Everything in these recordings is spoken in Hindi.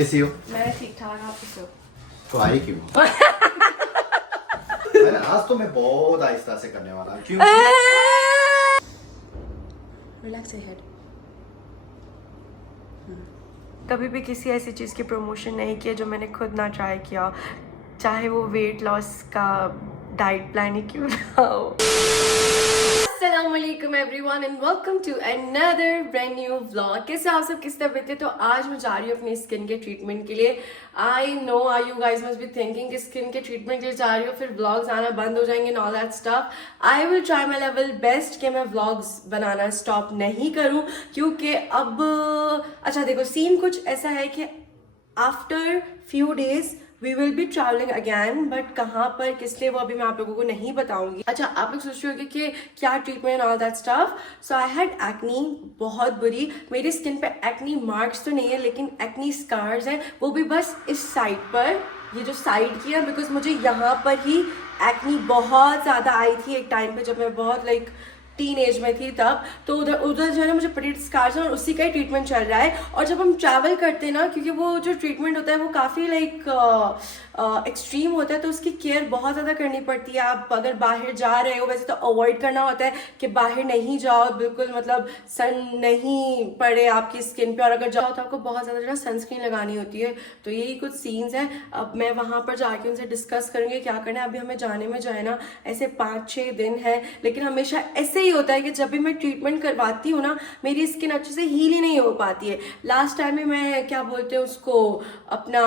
कैसी हो? मैं ठीक ठाक, आप कैसे हो? तो आई क्यों? मैंने आज तो मैं बहुत आहिस्ता से करने वाला हूँ। क्यों? Relax your head. कभी भी किसी ऐसी चीज़ की प्रमोशन नहीं किया जो मैंने खुद ना ट्राई किया, चाहे वो वेट लॉस का डाइट प्लान ही क्यों ना हो। अस्सलामुअलैकुम everyone and welcome to another brand new vlog. कैसे आप सब, किस तबीयत है? तो आज मैं जा रही हूँ अपनी स्किन के ट्रीटमेंट के लिए। I know I you guys must be thinking कि स्किन के ट्रीटमेंट के लिए जा रही हूँ, फिर व्लॉग्स आना बंद हो जाएंगे, all that stuff. I will try my level best कि मैं व्लॉग्स बनाना स्टॉप नहीं करूँ, क्योंकि अब अच्छा देखो, सीन कुछ ऐसा है कि after few days we will be travelling again, but कहाँ पर, किस लिए, वो अभी मैं आप लोगों को नहीं बताऊंगी। अच्छा, आप लोग सोच रहे होंगे कि क्या treatment all that stuff. So I had acne, बहुत बुरी। मेरी स्किन पे एक्नी मार्क्स तो नहीं है, लेकिन एक्नी स्कार्स हैं, वो भी बस इस साइड पर, ये जो साइड की है, बिकॉज मुझे यहाँ पर ही एक्नी बहुत ज़्यादा आई थी एक टाइम पे, जब मैं बहुत टीन एज में थी तब। तो उधर उधर जो है ना मुझे पेटिट स्कार्स हैं और उसी का ही ट्रीटमेंट चल रहा है। और जब हम ट्रैवल करते हैं ना, क्योंकि वो जो ट्रीटमेंट होता है वो काफ़ी एक्सट्रीम होता है, तो उसकी केयर बहुत ज़्यादा करनी पड़ती है। आप अगर बाहर जा रहे हो, वैसे तो अवॉइड करना होता है कि बाहर नहीं जाओ, बिल्कुल मतलब सन नहीं पड़े आपकी स्किन पे, और अगर जाओ तो आपको बहुत ज़्यादा जो है सनस्क्रीन लगानी होती है। तो यही कुछ सीन्स हैं। अब मैं वहाँ पर जाके उनसे डिस्कस करूँगी क्या करना है। अभी हमें जाने में जो है ना ऐसे 5-6 दिन है, लेकिन हमेशा ऐसे ही होता है कि जब भी मैं ट्रीटमेंट करवाती हूँ ना, मेरी स्किन अच्छे से हील ही नहीं हो पाती है। लास्ट टाइम में मैं क्या बोलते हैं उसको, अपना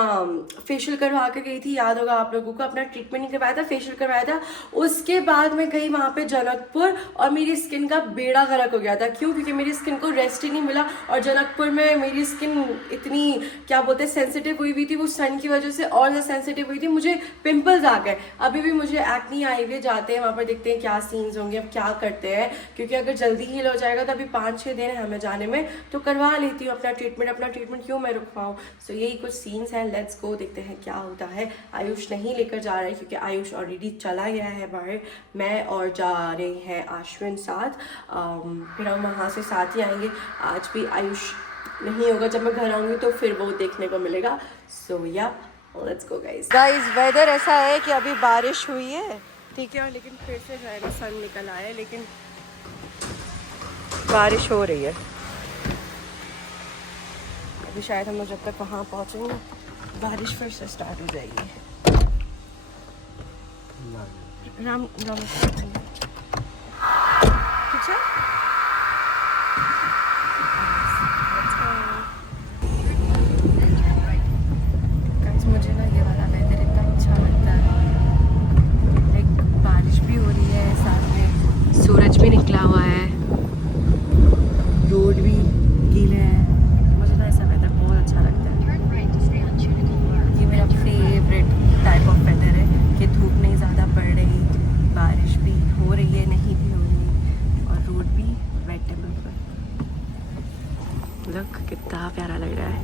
फेशियल करवा के गई थी, याद होगा आप लोगों को, अपना ट्रीटमेंट नहीं करवाया था, फेशियल करवाया था। उसके बाद मैं गई वहाँ पे जनकपुर, और मेरी स्किन का बेड़ा गर्क हो गया था। क्यों? क्योंकि मेरी स्किन को रेस्ट ही नहीं मिला, और जनकपुर में मेरी स्किन इतनी क्या बोलते हैं सेंसिटिव हुई हुई थी, वो सन की वजह से और ज़्यादा सेंसिटिव हुई थी, मुझे पिंपल्स आ गए। अभी भी मुझे एक्नी आई हुई। जाते हैं वहाँ पर, देखते हैं क्या सीन्स होंगे, अब क्या करते हैं, क्योंकि अगर जल्दी हील हो जाएगा तो अभी 5-6 दिन है हमें जाने में, तो करवा लेती हूँ अपना ट्रीटमेंट क्यों मैं रुकवाऊँ। सो यही कुछ सीन्स हैं, लेट्स गो, देखते हैं क्या होता है। आयुष नहीं लेकर जा रहा है क्योंकि आयुष ऑलरेडी चला गया है बाहर। मैं और जा रहे हैं आश्विन साथ, फिर हम वहाँ से साथ ही आएंगे। आज भी आयुष नहीं होगा, जब मैं घर आऊँगी तो फिर वो देखने को मिलेगा। सो या लेट्स गो गाइस। वेदर ऐसा है कि अभी बारिश हुई है, ठीक है, और लेकिन फिर से जो है ना सन निकल आया है, लेकिन बारिश हो रही है। अभी शायद हम लोग जब तक वहाँ पहुँचेंगे बारिश फिर से स्टार्ट हो जाएगी। राम राम ठीक है। मुझे ना ये वाला वेदर इतना अच्छा लगता है, लाइक बारिश भी हो रही है, साथ में सूरज भी निकला हुआ है, रोड भी गीले हैं। मुझे ना ऐसा वेदर बहुत अच्छा लगता है। ये मेरा फेवरेट टाइप ऑफ वेदर है कि धूप नहीं ज़्यादा पड़ रही, बारिश भी हो रही है, नहीं भी हो रही, और रोड भी वेटेबल पर। लुक कितना प्यारा लग रहा है।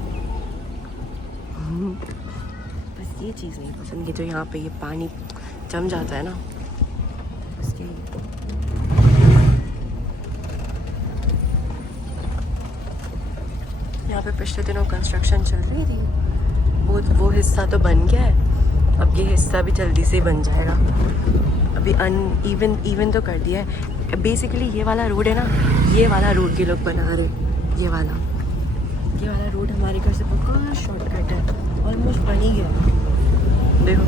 बस ये चीज़ नहीं पसंद की, जो यहाँ पे ये पानी जम जाता है ना, उसके यहाँ पे पिछले दिनों कंस्ट्रक्शन चल रही थी, वो हिस्सा तो बन गया है, अब ये हिस्सा भी जल्दी से बन जाएगा। अभी इवन तो कर दिया है। बेसिकली ये वाला रोड है ना, ये वाला रोड के लोग बना रहे, ये वाला रोड हमारे घर से बहुत शॉर्टकट है, ऑलमोस्ट बन ही गया। देखो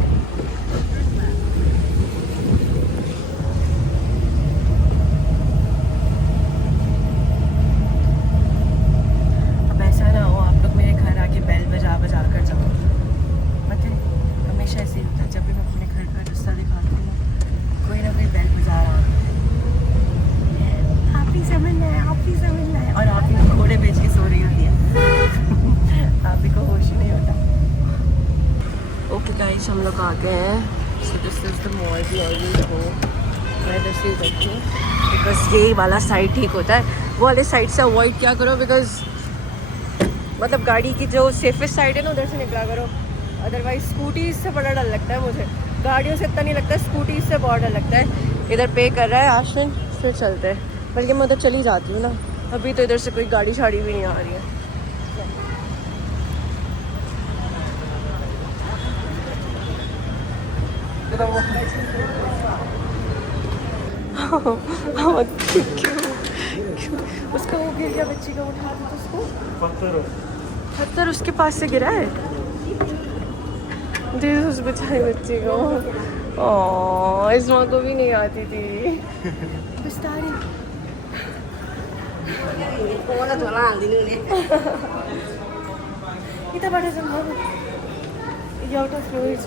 अब ऐसा ना हो आप लोग मेरे घर आके बेल बजा कर जाओ, मतलब हमेशा ऐसे ही होता है। जब भी मैं अपने घर का रास्ता दिखाती हूँ ना, कोई ना कोई बेल बजा रहा है, आप ही समझना है, और आप ही घोड़े बेच के सो रही होती है। आप ही को होश ही नहीं होता। ओके गाइस, हम लोग आ गए हैं। So this is the mall we always go. मैं इधर से देखती हूँ, बिकॉज ये वाला साइड ठीक होता है, वो वाले साइड से अवॉइड क्या करो, बिकॉज मतलब गाड़ी की जो सेफेस्ट साइड है ना, उधर से निकला करो। अदरवाइज स्कूटी से बड़ा डर लगता है मुझे, गाड़ियों से इतना नहीं लगता, स्कूटी से बहुत डर लगता है। इधर पे कर रहा है आश्विन, फिर चलते हैं, बल्कि मैं उधर चली जाती हूँ ना, अभी तो इधर से कोई गाड़ी शाड़ी भी नहीं आ रही है। उसका वो गिर गया, बच्ची का उठा दो उसको। पत्थर उसके पास से गिरा है। दे दो उस बेचारी बच्ची को। ओह, इस माँ को भी नहीं आती थी बिस्तारी। इतना बड़ा संभव एउटा फ्लोर छ।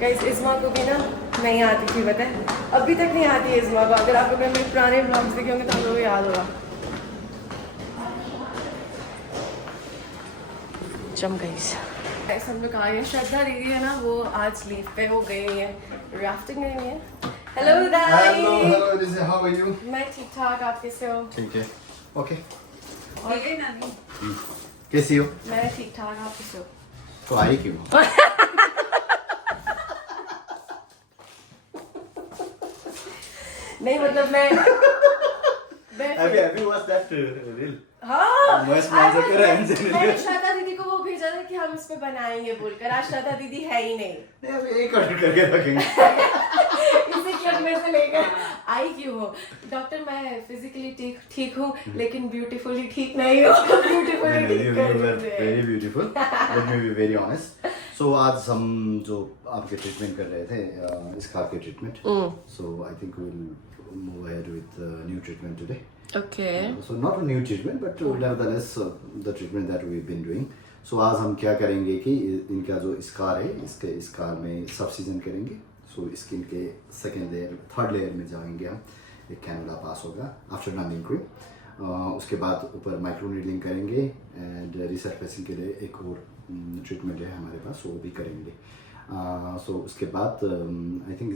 गाइस, इस्मा को भी ना नहीं आती थी, पता है, अभी तक नहीं आती है इस्मा को। अगर आप लोग ने मेरे पुराने ब्लॉग्स देखे होंगे तो आप लोगों को याद होगा। जम गाइस, हम लोग आ गए। श्रद्धा दीदी है ना, वो आज लीव पे हो गई है, राफ्टिंग गई हुई है। हेलो दाई। Hello this how are you? मैं ठीक ठाक, आप कैसे हो? ठीक है, ओके। और ये नानी कैसी हो? मैं ठीक ठाक, आप कैसे हो? तो आई क्यों? नहीं मतलब मैं Have you watched that reel? हाँ, Most fans are correct. मैंने श्रद्धा दीदी को वो भेजा था कि हम इस पे बनाएंगे बोलकर। आज श्रद्धा दीदी है ही नहीं। नहीं, अभी एक ऑर्डर करके रखेंगे। इसे क्लब में से लेकर आई क्यों हो? डॉक्टर, मैं फिजिकली ठीक हूँ लेकिन ब्यूटीफुली ठीक नहीं हूँ। ब्यूटीफुली ठीक कर दीजिए। Very beautiful. Let me be very honest. So आज हम जो आपके ट्रीटमेंट कर रहे थे, स्कार्फ के treatment, so I think we'll move ahead with new treatment today. Okay. So not a new treatment, but nevertheless the treatment that we've been doing. So आज हम क्या करेंगे कि इनका जो स्कार है, इसके स्कार में सबसीजन करेंगे। So स्किन के सेकेंड लेयर, थर्ड लेयर में जाएंगे हम। एक कैनुला पास होगा आफ्टर नमिंग क्रीम। उसके बाद ऊपर माइक्रो नीडलिंग करेंगे एंड रिसर्फेसिंग के लिए एक और ट्रीटमेंट है हमारे पास, वो भी करेंगे। सो उसके बाद आई थिंक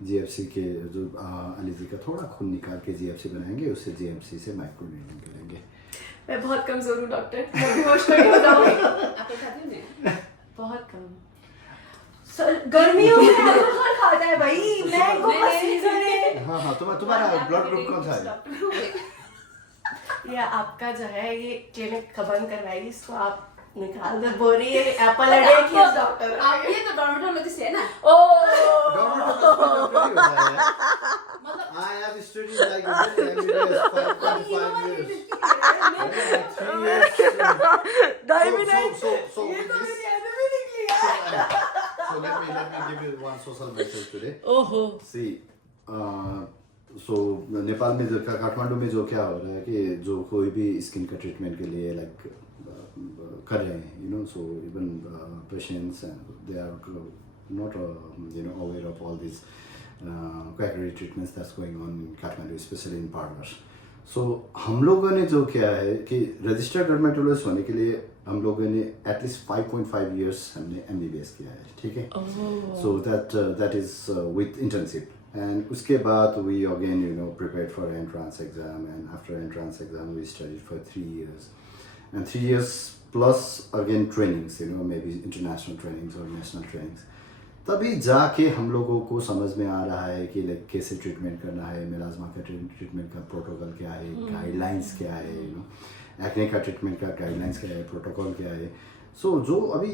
जीएफसी के जो अलीजी का थोड़ा खून निकाल के जीएफसी बनाएंगे, उससे जीएफसी से माइक्रो नीडलिंग करेंगे। मैं बहुत कमजोर हूँ डॉक्टर, मैं बेहोश करके बताऊंगी। आपको खाती हूँ बहुत कम। सर गर्मियों में अल्कोहल खाता है भाई, मैंगो का सीजन है। हाँ, तुम्हारा ब्लड ग्रुप कौन सा है? ये आपका जो है, ये क्लिनिक बंद करवाएगी, इसको आप निकाल दे। बोरी है एप्पल अटैक है डॉक्टर। आप ये तो डर्मेटोलॉजिस्ट है ना? मतलब I have studied like MBBS 5.5 years. So let me give you one social message today. See, so Nepal में जो काठमांडू में जो क्या हो रहा है कि जो कोई भी स्किन का ट्रीटमेंट के लिए लाइक कर रहे हैं, you know, so even patients they are not aware of all these quackery treatments that's going on in Kathmandu, especially in parlors. So हम लोगों ने जो किया है कि रजिस्टर्ड डर्मेटोलॉजिस्ट होने के लिए हम लोगों ने एटलीस्ट 5.5 years हमने MBBS किया है, ठीक है? So that is with internship. And उसके बाद we again prepared for entrance exam, and after entrance exam we studied for 3 years, and 3 years plus again trainings, maybe international trainings or national trainings. तभी जाके हम लोगों को समझ में आ रहा है कि लाइक कैसे ट्रीटमेंट करना है, मेलाज्मा का ट्रीटमेंट का प्रोटोकॉल क्या है, गाइडलाइंस क्या है, एक्ने का ट्रीटमेंट का गाइडलाइंस क्या है, प्रोटोकॉल क्या है। सो जो अभी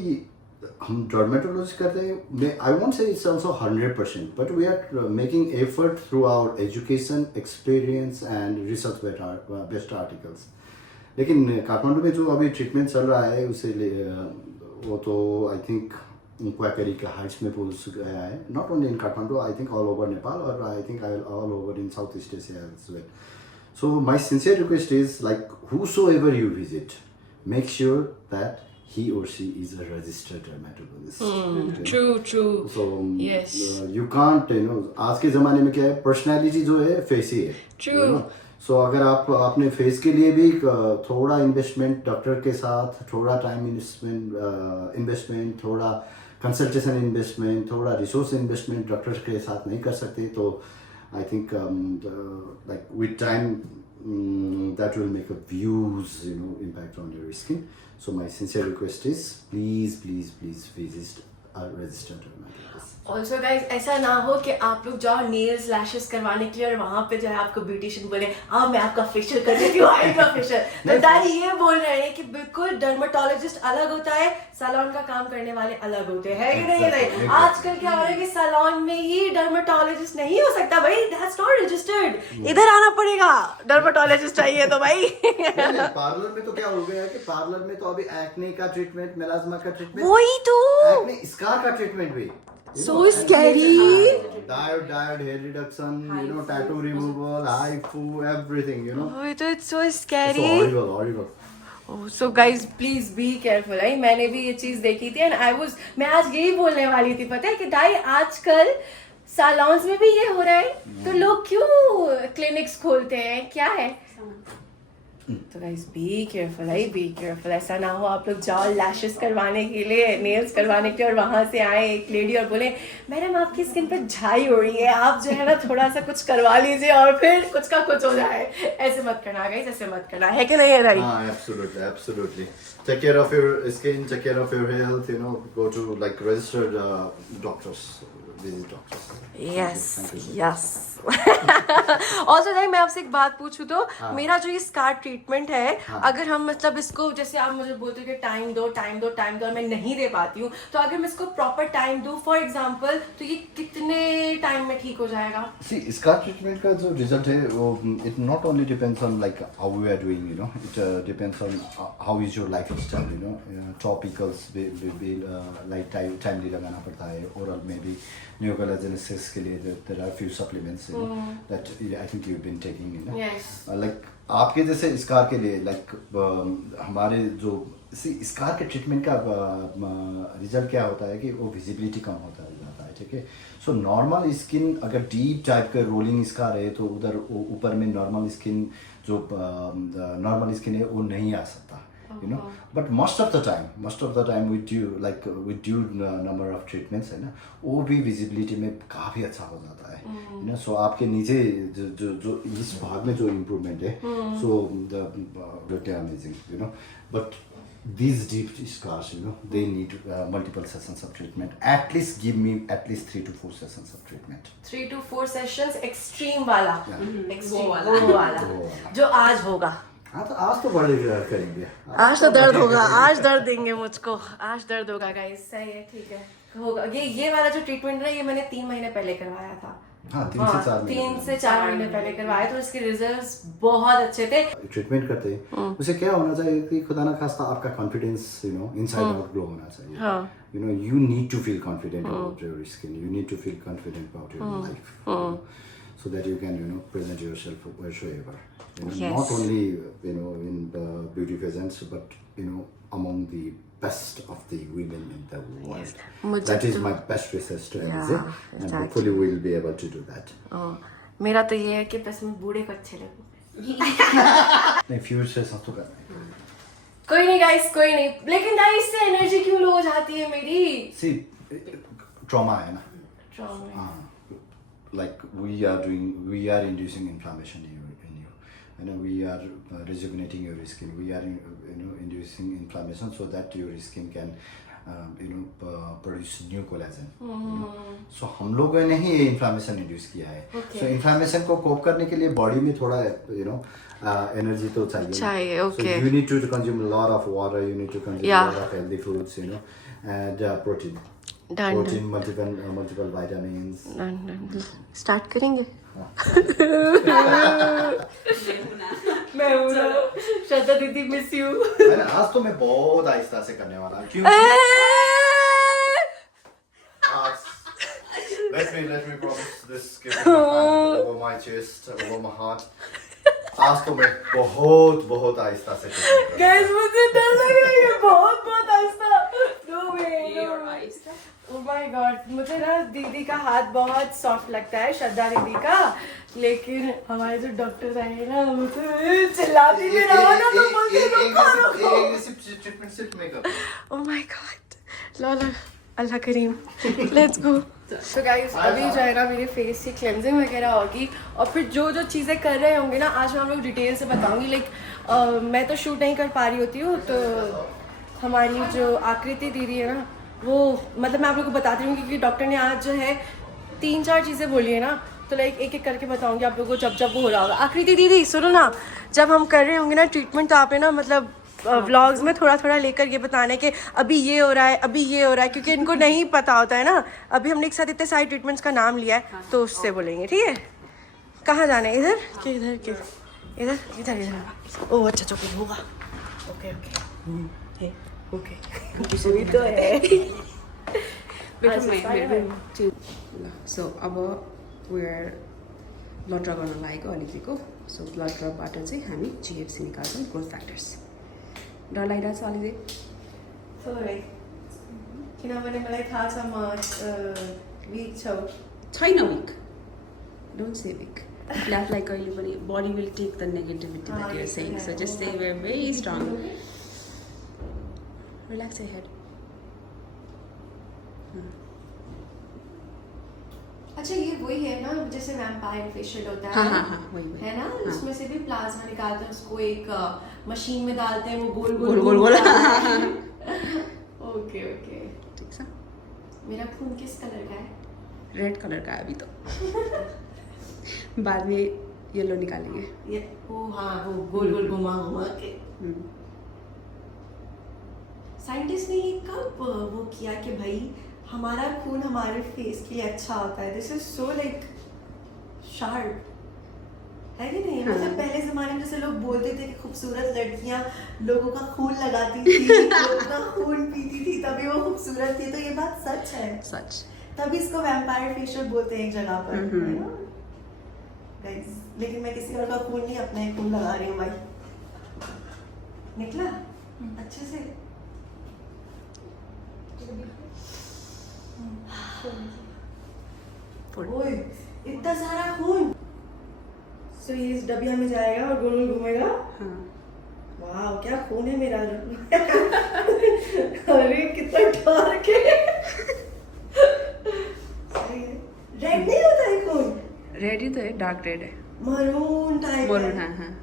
हम डर्मेटोलॉजी करते हैं, I won't say it's also 100%, but we are making effort through our education, experience and research best articles. लेकिन काठमांडू में जो अभी ट्रीटमेंट चल रहा है उसे वो तो आई थिंक क्वैकरी के हाइट्स में पहुंच गया है, not only in Kathmandu, I think all over Nepal, और I think all over in south east Asia as well. So my sincere request is like whosoever you visit, make sure that he or she is a registered dermatologist. True. So yes, you can't, आज के ज़माने में क्या है, पर्सनैलिटी जो है फेस ही है। True. सो अगर आप अपने फेस के लिए भी थोड़ा इन्वेस्टमेंट डॉक्टर के साथ, थोड़ा टाइम इन्वेस्टमेंट, थोड़ा कंसल्टेशन इन्वेस्टमेंट, थोड़ा रिसोर्स इन्वेस्टमेंट डॉक्टर के साथ नहीं कर सकते, तो I think like with time that will make a huge impact on your skin. So my sincere request is please visit are registered dermatologists. Also guys ऐसा ना हो कि आप लोग जाओ नेल्स लैशेस करवाने के लिए और वहां पे जो है आपको ब्यूटिशियन बोले अब मैं आपका फेशियल कर देती हूँ हाइड्रा फेशियल। तो दादी ये बोल रहे हैं कि बिल्कुल डर्माटोलॉजिस्ट अलग होता है, सैलून का काम करने वाले अलग होते हैं, है कि नहीं? नहीं आजकल क्या हो रहा है कि सैलून में ही डर्माटोलॉजिस्ट नहीं हो सकता भाई, दैट्स नॉट रजिस्टर्ड, इधर आना पड़ेगा डर्माटोलॉजिस्ट चाहिए तो भाई। पार्लर में तो क्या हो गया है कि पार्लर में तो अभी एक्ने का ट्रीटमेंट, मेलास्मा का ट्रीटमेंट, वही तो एक्ने स्कार का ट्रीटमेंट भी, So scary. Diode, hair reduction, you know, tattoo removal, HIFU, everything, you know. Oh, it's so scary. So horrible. So guys, please be careful. है मैंने भी ये चीज देखी थी and मैं आज यही बोलने वाली थी, पता है कि दाई आजकल सैलून्स में भी ये हो रहा है, तो लोग क्यों क्लिनिक्स खोलते हैं, क्या है? तो गाइस बी केयरफुल है, बी केयरफुल, ऐसा ना हो आप लोग जाओ लैशेस करवाने के लिए, नेल्स करवाने के लिए और वहां से आए एक लेडी और बोले मैडम आपकी स्किन पे झाई हो रही है, आप जो है ना थोड़ा सा कुछ करवा लीजिए और फिर कुछ का कुछ हो जाए। ऐसे मत करना गाइस, ऐसे मत करना, है कि नहीं है राइट? हाँ, absolutely. Take care of your skin, take care of your health, you know, go to like registered doctors, visit doctors. Yes also दाई मैं आपसे एक बात पूछूं तो मेरा जो ये स्कार ट्रीटमेंट है, अगर हम मतलब इसको जैसे आप मुझे बोलते हो कि टाइम दो और मैं नहीं दे पाती हूँ, तो अगर मैं इसको प्रॉपर टाइम दूं फॉर एग्जांपल, तो ये कितने टाइम में ठीक हो जाएगा? See, स्कार ट्रीटमेंट का जो रिजल्ट है वो it not only depends on like how we are doing, you know, it depends on how is your lifestyle, you know, topicals भी like timely लगाना पड़ता है, oral में भी neocollagenesis के लिए there are few supplements, you know, that I think you've been taking, you know. Yes. Like आपके जैसे स्कार के लिए like हमारे जो स्कार के ट्रीटमेंट का रिजल्ट क्या होता है कि वो विजिबिलिटी कम होता जाता है, ठीक है? सो नॉर्मल स्किन अगर डीप टाइप का रोलिंग स्कार है तो उधर ऊपर में नॉर्मल स्किन जो नॉर्मल स्किन है वो नहीं आ सकता, you know, but most of the time with due number of treatments है ना, वो भी visibility में काफी अच्छा हो जाता है, you know, so आपके नीचे जो इस भाग में जो improvement है, so the amazing, you know, but these deep scars, you know, they need multiple sessions of treatment. At least give me at least 3 to 4 sessions of treatment. 3 to 4 sessions extreme वाला, एक्सट्रीम वो वाला जो आज होगा। हाँ, तो आज तो बड़े करेंगे, आज तो दर्द होगा, आज दर्द देंगे मुझको, आज दर्द होगा गाइस, सही है, ठीक है, होगा। ये वाला जो ट्रीटमेंट है ये मैंने 3 महीने पहले करवाया था। हाँ, 3 से 4 महीने पहले करवाया, तो इसके रिजल्ट्स बहुत अच्छे थे। ट्रीटमेंट करते हैं उसे क्या होना चाहिए कि खुदा ना खास्ता आपका confidence, you know, inside out grow होना चाहिए, you know, you need to feel confident about your skin, you need to feel confident about your life, so that you can, you know, present yourself wheresoever, you know, not only, you know, in beauty pageants, but, you know, among the best of the women in the world. That is my best wishes to Anize, and hopefully we'll be able to do that. मेरा तो ये है कि बस मैं बूढ़े को अच्छे लगूं। नहीं, फ्यूचर सब तो करना है। कोई नहीं गाइस, कोई नहीं, लेकिन गाइस से एनर्जी क्यों लो हो जाती है मेरी? See, trauma है ना, Trauma. like we are inducing inflammation in you, you know, we are rejuvenating your skin, we are you know, inducing inflammation so that your skin can you know, produce new collagen, you know? So हम लोगों ने ही ये inflammation induce किया है, so inflammation को cope करने के लिए body में थोड़ा, you know, energy तो चाहिए, okay. So you need to consume a lot of water, you need to consume a lot of healthy foods, you know, and protein. Protein, multiple vitamins. Start करेंगे? मैं हूँ ना, श्रद्धा दीदी, मिस यू। आज तो मैं बहुत आहिस्ता से करने वाला हूँ, क्यों? Let me promise this, over my chest, over my heart. आज तो मैं बहुत आहिस्ता से करूँगा। गाइस मुझे डर लग रहा है, बहुत आहिस्ता। No way. Oh my God, मुझे ना दीदी का हाथ बहुत सॉफ्ट लगता है, श्रद्धा दीदी का, लेकिन हमारे जो डॉक्टर आए ना मुझे चिल्लाती भी रहो ना तो बोलते रुको। Oh my God, लॉला, Allah Karim, let's go. So guys, अभी जो है ना मेरे फेस की क्लेंजिंग वगैरह होगी और फिर जो चीज़ें कर रहे होंगे ना आज मैं आप लोग डिटेल से बताऊंगी। लाइक मैं तो शूट नहीं कर पा रही होती हूँ, तो हमारी जो आकृति दीदी है ना वो मतलब मैं आप लोगों को बताती हूँ क्योंकि डॉक्टर ने आज जो है 3-4 चीज़ें बोली है ना, तो लाइक एक एक करके बताऊंगी आप लोगों को जब जब वो हो रहा होगा। आकृति दीदी सुनो ना, जब हम कर रहे होंगे ना ट्रीटमेंट तो आपने ना मतलब व्लॉग्स में थोड़ा थोड़ा लेकर ये बताना है कि अभी ये हो रहा है, अभी ये हो रहा है, क्योंकि इनको नहीं पता होता है ना। अभी हमने एक साथ इतने सारे ट्रीटमेंट्स का नाम लिया है तो उससे बोलेंगे, ठीक है। कहाँ जाना है, इधर कि इधर कि इधर इधर इधर? ओह अच्छा चुप होगा। ओके ओके ओके सुई तो है। सो अब वेयर ब्लड ड्र गर्न लागेको अलिकतिको। सो ब्लड ड्रपबाट चाहिँ हामी GFC निकाल्छौँ, ग्रोथ फ्याक्टर्स। डर लागिरहेको छ अलिकति? किनभने मलाई थाहा छ म विक छौ। छैन विक, डोन्ट से विक। आफूलाई कहिले पनि body will take the negativity that you are saying, so just say we are very strong. Relax your head. अच्छा ये वही है ना जैसे वैम्पायर फेशियल होता है? हाँ, वही है ना, हाँ। उसमें से भी प्लाज्मा निकालते हैं, उसको एक मशीन में डालते हैं, वो गोल गोल गोल गोल ओके ओके ठीक छ। मेरा खून किस कलर का है? रेड कलर का है अभी तो। बाद में येलो निकालेंगे। ये ओ हाँ वो गोल गोल घुमा घुमा के। साइंटिस्ट ने ये कब वो किया कि भाई हमारा खून हमारे फेस के लिए अच्छा होता है? This is so like sharp, है कि नहीं? मतलब पहले जमाने में जैसे लोग बोलते थे कि खूबसूरत लड़कियां लोगों का खून लगाती थी, लोगों का खून पीती थी तभी वो खूबसूरत थी, तो ये बात सच है। सच। तभी इसको वैम्पायर फेशियल बोलते हैं एक जगह पर, है ना गाइस? लेकिन मैं किसी और का खून नहीं, अपना ही खून लगा रही हूँ भाई। निकला अच्छे से? ओए इतना सारा खून। सो ये इस डबिया में जाएगा और गोल गोल घूमेगा। हाँ। वाह क्या खून है मेरा। अरे कितना डार्क है। रेड नहीं होता है खून? रेड ही तो है, डार्क रेड है। Maroon type. मरून, हाँ।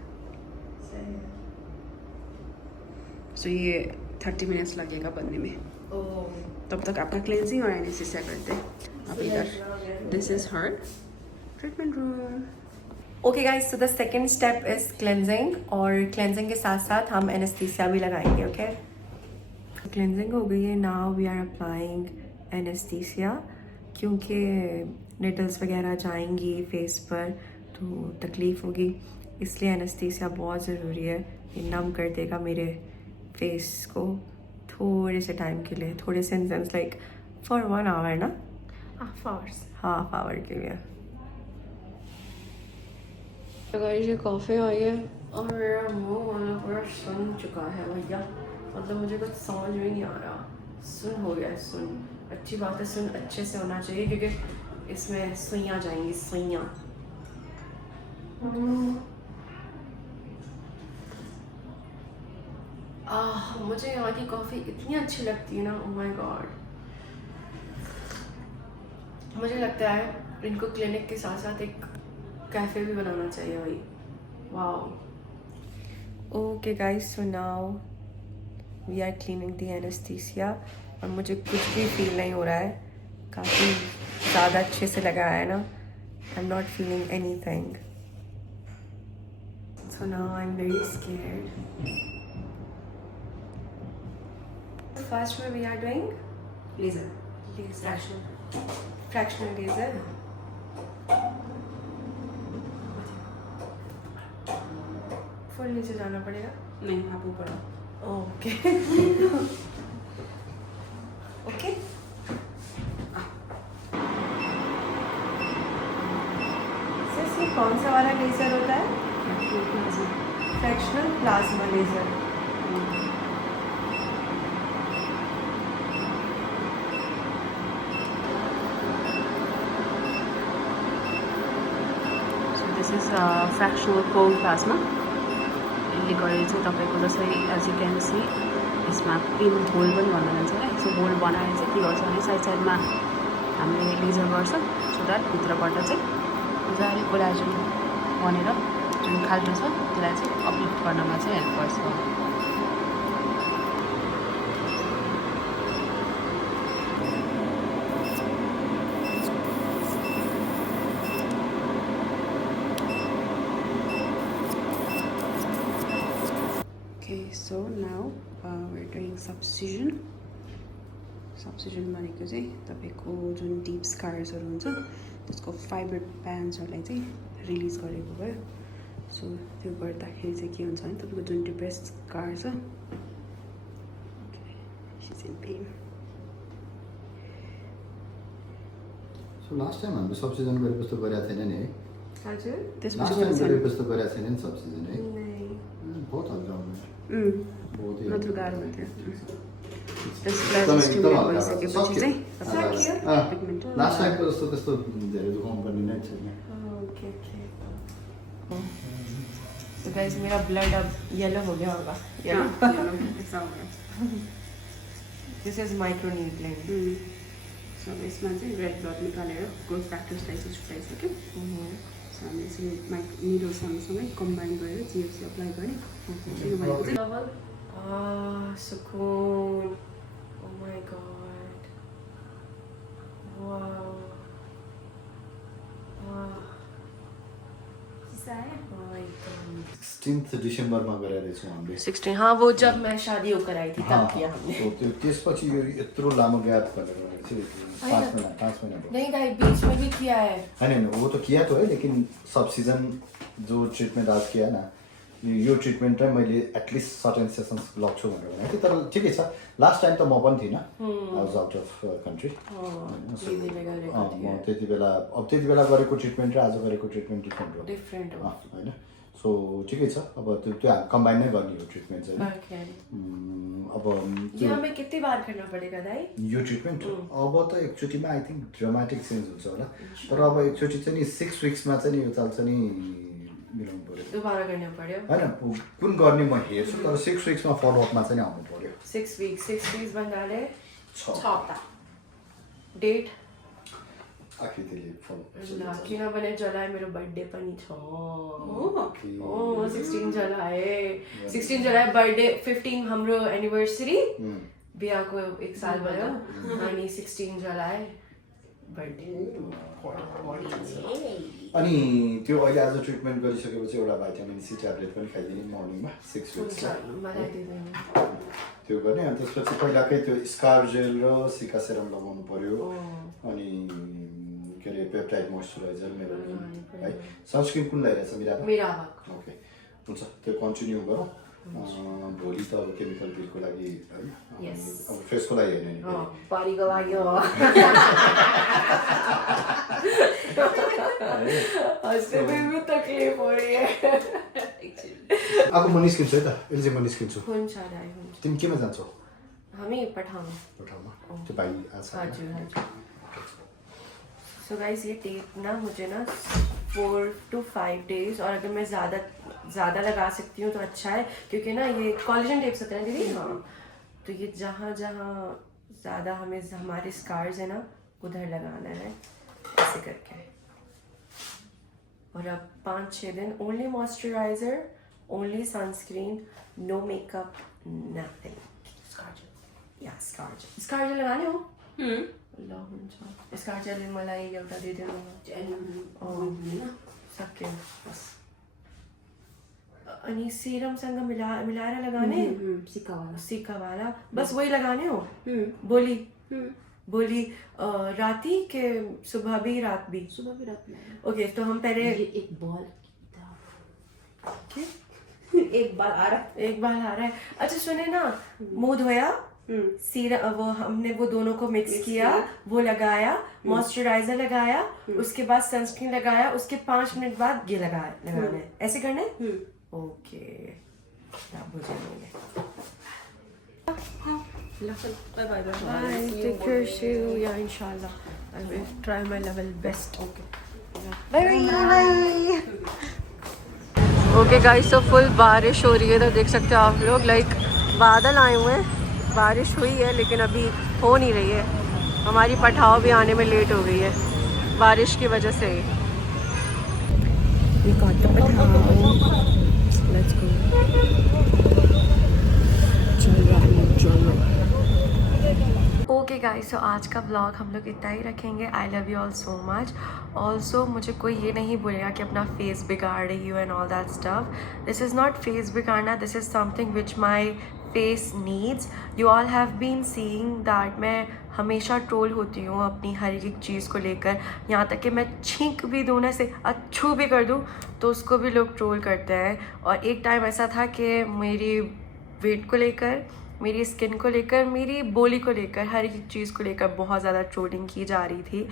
सो ये 30 मिनट्स लगेगा बनने में। तब तक अपना क्लेंजिंग और एनेस्थीसिया करते हैं। अब इधर this is her treatment room. Okay guys, so the second step is cleansing, और क्लेंजिंग के साथ साथ हम एनेस्थीसिया भी लगाएंगे। ओके क्लेंजिंग हो गई है, now we are applying anaesthesia, क्योंकि निडल्स वगैरह जाएंगी फेस पर तो तकलीफ होगी, इसलिए एनेस्थीसिया बहुत ज़रूरी है। ये नम कर देगा मेरे फेस को थोड़े से टाइम के लिए, थोड़े से in sense like for 1 hour ना, हाफ आवर के लिए। गाइस ये कॉफ़ी आई है और मेरा मुंह वाला पूरा सुन चुका है भैया, मतलब मुझे कुछ समझ में नहीं आ रहा। सुन हो गया सुन। अच्छी बात है, सुन अच्छे से होना चाहिए क्योंकि इसमें सुइयाँ जाएंगी, सुइयाँ। मुझे यहाँ की कॉफ़ी इतनी अच्छी लगती है ना, ओह माय गॉड। मुझे लगता है इनको क्लिनिक के साथ साथ एक कैफ़े भी बनाना चाहिए भाई। Wow. Okay guys, so now we are cleaning the anaesthesia, और मुझे कुछ भी फील नहीं हो रहा है, काफ़ी ज़्यादा अच्छे से लगाया है ना। I am not feeling anything, so now I am very scared. First में we are doing laser fractional laser. Full नीचे जाना पड़ेगा? नहीं, आप ऊपर आओ। Okay okay. सर ये कौन सा वाला लेजर होता है? Fractional plasma laser. This is fractional cold plasma. यसले गरेर चाहिँ तपाईँको जस्तै एज यु क्यान सी यसमा पिन होल पनि भन्न जान्छ है। सो होल बनाएर चाहिँ के गर्छ भने साइड साइडमा हामीले लेजर गर्छ, सो द्याट भित्रबाट चाहिँ मजाले कोलाजन बनेर जुन खाल्टो छ त्यसलाई चाहिँ अपलिफ्ट गर्नमा चाहिँ हेल्प गर्छ। Okay, so now we're doing subcision. Subcision भनेको चाहिँ तपाईको जुन डिप स्कार्सहरु हुन्छ त्यसको फाइबर ब्यान्ड्सहरुलाई चाहिँ रिलिज गरेको भयो. सो त्यो गर्दाखेरि चाहिँ के हुन्छ भने तपाईको जुन डिप्रेस्ड स्कार छ she's in pain. So last time हामीले सबसिजन गरेको जस्तो गरेको थिएन नि है. हजुर लास्ट टाइम गरेको जस्तो गरेको थिएन नि सबसिजन है. नहीं बहुत हल्का हुने. बहुत ही नत्र गाह्रो हुन्थ्यो. लास्ट टाइमको जस्तो त्यस्तो धेरै दुखाउनु पर्ने नै छैन. Okay okay. तो गाइस मेरा ब्लड अब येलो हो गया होगा. Yellow this is micro needling. So यसमा चाहिँ रेड ब्लड निकालेर ग्रोथ फ्याक्टर्सलाई चाहिँ छुट्याइसक्यो. सो हामीले यसरी निडलसँगसँगै कम्बाइन गरेर जिएफसी अप्लाई गरेँ. सुकून. Oh my god. Wow. Wow. Sixteenth डिसेम्बरमा गरेर रहेछौँ हामीले. 16 हाँ वो जब मैं शादी होकर आई थी तब किया हमने. तो त्यो त्यसपछि यो यत्रो लामो ग्याप गरेर चाहिँ 5 महीना भयो. नहीं गाइस बीच में भी किया है. होइन वो तो किया तो है लेकिन सब सीजन जो ट्रिटमेंट आज किया ना यो ट्रिटमेंट चाहिँ मैले एटलिस्ट सर्टेन सेसन्स लग्छु भनेर भनेको थिएँ. तर ठिकै छ. लास्ट टाइम त म पनि थिइनँ. I was out of country. म त्यति बेला गरेको ट्रिटमेन्ट र आज गरेको ट्रिटमेन्ट डिफ्रेन्ट हो होइन. सो ठिकै छ. अब त्यो कम्बाइन नै गर्ने हो ट्रिटमेन्ट चाहिँ. अब ये हमें कितनी बार करना पड़ेगा दाइ यो ट्रिटमेन्ट अब त एकचोटिमा आई थिङ्क ड्रामेटिक चेन्ज हुन्छ होला. तर अब एकचोटि चाहिँ नि 6 विक्समा चाहिँ नि यो चाल चाहिँ नि मिलाउनु पर्यो. दोबारा गर्ने पर्यो हैन. कुन गर्ने म हेर्छु तर 6 विक्समा फलोअपमा चाहिँ नि आउनु पर्यो. 6 weeks भन्नाले 6 हप्ता. डेट आखिरले फलो. किनभने जुलाई मेरो बर्थडे पनि छ. 16 जुलाई बर्थडे. 15 हाम्रो एनिभर्सरी बिहाको 1 साल भयो अनि 16 जुलाई बर्थडे. अनि त्यो अहिले आज ट्रिटमेन्ट गरिसकेपछि एउटा भाइटामिन सी ट्याब्लेट पनि खाइदिने मर्निङमा 6 विक्स. त्यो गर्ने. अनि त्यसपछि पहिलाकै त्यो स्कार जेल र सिका सेरम लगाउनु पर्यो. अनि के अरे पेप्टाइड मोइस्चराइजर मेरो है. सनस्क्रिन कुन लगाइरहेछ मिराबा? ओके हुन्छ. त्यो कन्टिन्यू गरौँ. भोलि त अब केमिकल बिलको लागि है. अब फेसको लागि होइन नि बडीको लागि हो. तकलीफ हो रही है. अब म निस्किन्छु है त. अहिले चाहिँ म निस्किन्छु. हुन्छ दाइ हुन्छ. तिमी केमा जान्छौ? हामी पठाउमा. त्यो भाइ आज. हजुर हजुर. सो गाइस ये टेप ना मुझे ना 4 to 5 days और अगर मैं ज़्यादा लगा सकती हूँ तो अच्छा है क्योंकि ना ये कोलेजन टेप होते हैं दीदी. हाँ तो ये जहाँ ज़्यादा हमें हमारे स्कार्स है ना उधर लगाना है ऐसे करके. और अब 5-6 दिन only moisturiser, only sunscreen, no makeup, nothing. Scar gel लगाने हो? ल हुन्छ. स्कार जेल मलाई एउटा दिइदिनु सक्यो बस. अनि सिरमसँग मिलाएर लगाने. सिका वाला बस वही लगाने हो. बोली राती के सुबह भी रात भी. ओके तो हम पहले एक बाल आ रहा है. अच्छा सुने ना. मुंह धोया वो हमने वो दोनों को मिक्स किया. वो लगाया. मॉइस्चराइजर लगाया. उसके बाद सनस्क्रीन लगाया. उसके 5 मिनट बाद ये लगाना है. ऐसे करने. ओके मुझे Bye bye. Take care. See you. Yeah, inshallah. I will try my level best. Okay. Bye. Okay guys, so full बारिश हो रही है. तो देख सकते हो आप लोग लाइक बादल आए हुए हैं. बारिश हुई है लेकिन अभी हो नहीं रही है. हमारी पठाव भी आने में लेट हो गई है बारिश की वजह से. We got the पठाव. Let's go. Okay guys, so आज का व्लॉग हम लोग इतना ही रखेंगे. I love you all so much. Also मुझे कोई ये नहीं बोलेगा कि अपना फेस बिगाड़ रही हो and all that stuff. This is not face बिगाड़ना, this is something which my face needs. You all have been seeing that मैं हमेशा ट्रोल होती हूँ अपनी हर एक चीज़ को लेकर. यहाँ तक कि मैं छींक भी दूँ ना, से अच्छू भी कर दूँ तो उसको भी लोग ट्रोल करते हैं. और एक टाइम ऐसा था कि मेरी वेट को लेकर, मेरी स्किन को लेकर, मेरी बोली को लेकर, हर एक चीज़ को लेकर बहुत ज़्यादा ट्रोलिंग की जा रही थी.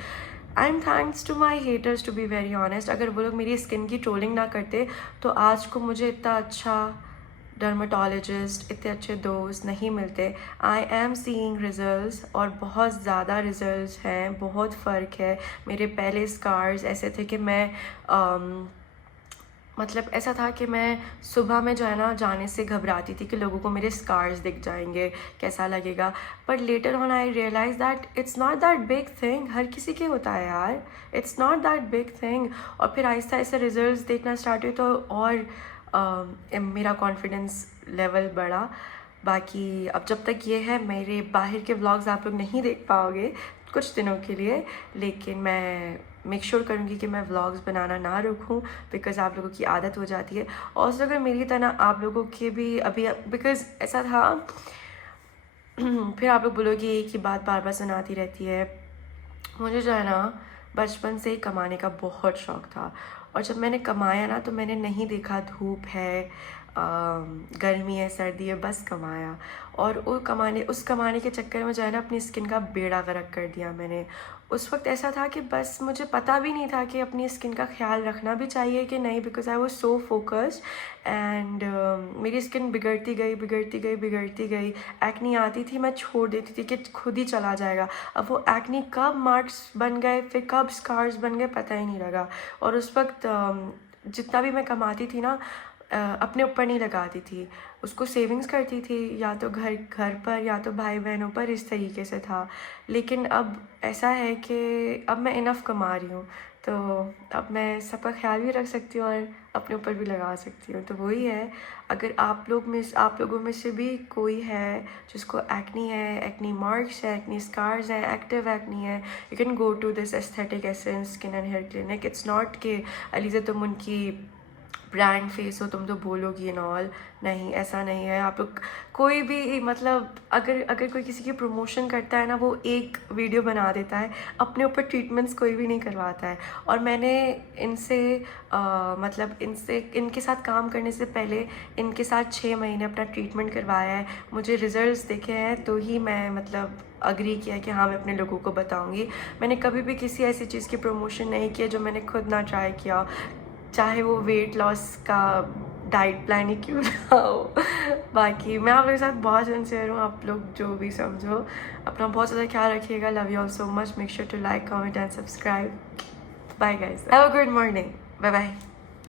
And thanks to my haters, to be very honest. अगर वो लोग मेरी स्किन की ट्रोलिंग ना करते तो आज को मुझे इतना अच्छा डर्माटोलॉजिस्ट, इतने अच्छे दोस्त नहीं मिलते. आई एम सीइंग रिजल्ट्स और बहुत ज़्यादा रिजल्ट्स हैं, बहुत फ़र्क है. मेरे पहले स्कार्स ऐसे थे कि मैं मतलब ऐसा था कि मैं सुबह में जो है ना जाने से घबराती थी कि लोगों को मेरे स्कार्स दिख जाएंगे, कैसा लगेगा. But later on I realise that it's not that big thing. हर किसी के होता है यार, it's not that big thing. और फिर आहिस्ता आहिस्ता रिजल्ट्स देखना स्टार्ट हुए तो और मेरा कॉन्फिडेंस लेवल बढ़ा. बाकी अब जब तक ये है, मेरे बाहर के व्लॉग्स आप लोग नहीं देख पाओगे कुछ दिनों के लिए, लेकिन मैं मेक श्योर करूँगी कि मैं व्लॉग्स बनाना ना रुकूँ, बिकॉज आप लोगों की आदत हो जाती है. और अगर मेरी तरह आप लोगों के भी अभी, बिकॉज ऐसा था फिर आप लोग बोलोगे एक ही बात बार बार सुनाती रहती है. मुझे जो है ना बचपन से ही कमाने का बहुत शौक़ था. और जब मैंने कमाया ना तो मैंने नहीं देखा धूप है, गर्मी है, सर्दी है, बस कमाया. और उस कमाने के चक्कर में जो है ना अपनी स्किन का बेड़ा गर्क कर दिया मैंने. उस वक्त ऐसा था कि बस मुझे पता भी नहीं था कि अपनी स्किन का ख्याल रखना भी चाहिए कि नहीं, because I was so focused. And मेरी स्किन बिगड़ती गई. एक्नी आती थी, मैं छोड़ देती थी कि खुद ही चला जाएगा. अब वो एक्नी कब मार्क्स बन गए, फिर कब स्कार्स बन गए, पता ही नहीं लगा. और उस वक्त जितना भी मैं कमाती थी ना, अपने ऊपर नहीं लगाती थी, उसको सेविंग्स करती थी, या तो घर पर या तो भाई बहनों पर, इस तरीके से था. लेकिन अब ऐसा है कि अब मैं इनफ कमा रही हूँ, तो अब मैं सबका ख्याल भी रख सकती हूँ और अपने ऊपर भी लगा सकती हूँ. तो वही है, अगर आप लोगों में से भी कोई है जिसको एक्नी है, एक्नी मार्क्स है, एक्नी स्कार्स है, एक्टिव एक्नी है, you can go to this Aesthetic Essence skin and hair clinic. It's not कि अलीज़ा तुम उनकी ब्रांड फेस हो, तुम तो बोलोगी एंड ऑल. नहीं, ऐसा नहीं है. आप लोग कोई भी, मतलब अगर कोई किसी की प्रमोशन करता है ना, वो एक वीडियो बना देता है, अपने ऊपर ट्रीटमेंट्स कोई भी नहीं करवाता है. और मैंने इनके साथ काम करने से पहले इनके साथ 6 महीने अपना ट्रीटमेंट करवाया है. मुझे रिजल्ट्स दिखे हैं तो ही मैं मतलब अग्री किया कि हाँ मैं अपने लोगों को बताऊँगी. मैंने कभी भी किसी ऐसी चीज़ की प्रमोशन नहीं किया जो मैंने खुद ना ट्राई किया, चाहे वो वेट लॉस का डाइट प्लान ही क्यों ना हो. बाकी मैं आप लोगों के साथ बहुत सिंसियर हूँ. आप लोग जो भी समझो, अपना बहुत ज़्यादा ख्याल रखिएगा. Love you all so much. Make sure to like, comment and subscribe. Bye guys, have a good morning. Bye bye.